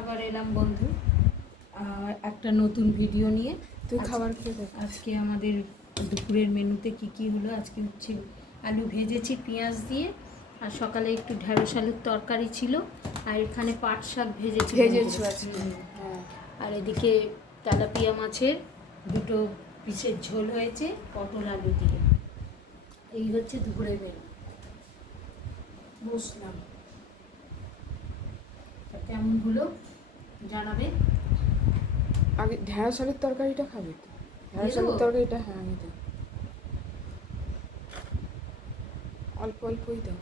আবার এলাম বন্ধু একটা নতুন ভিডিও নিয়ে। তুই খাবার খেয়ে দেখ। আজকে আমাদের দুপুরের মেনুতে কি কি হলো, আজকে হচ্ছে আলু ভেজেছি পেঁয়াজ দিয়ে, আর সকালে একটু ঢেঁড়স আলুর তরকারি ছিল, আর এখানে পাট শাক ভেজেছি। হ্যাঁ। আর এদিকে তেলাপিয়া মাছের দুটো পিসের ঝোল হয়েছে পটল আলু দিয়ে। এই হচ্ছে দুপুরের মেনু। বুঝলাম। কেমন হলো জানাবে। আগে ঢেঁড়স আলুর তরকারিটা খাবি তো? ঢেঁড়স আলুর তরকারিটা হ্যাঁ আমি দাও, অল্প অল্পই দাও।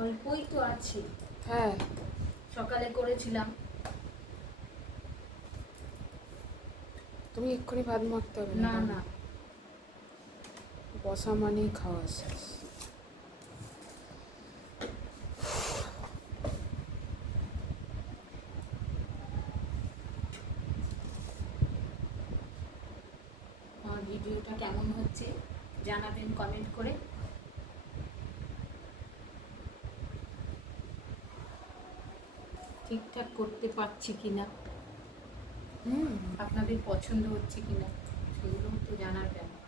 অল্পই তো আছে। হ্যাঁ সকালে করেছিলাম। তুমি এক্ষুনি ভাত মাখতে হবে না না, বসা মানেই খাওয়া শেষ। আমার ভিডিওটা কেমন হচ্ছে জানাবেন কমেন্ট করে। ঠিকঠাক করতে পারছি কিনা, আপনাদের পছন্দ হচ্ছে কিনা সেগুলো তো জানার ব্যাপার।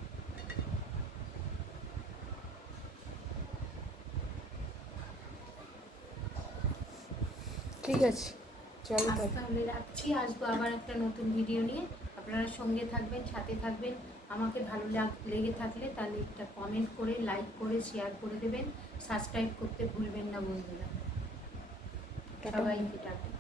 ঠিক আছে, চলো তাহলে রাখছি, আসবো আবার একটা নতুন ভিডিও নিয়ে। আপনারা সঙ্গে থাকবেন, সাথে থাকবেন। আমাকে ভালো লেগে থাকলে তাহলে একটা কমেন্ট করে, লাইক করে, শেয়ার করে দেবেন। সাবস্ক্রাইব করতে ভুলবেন না বন্ধুরা। সবাইকে টাটা।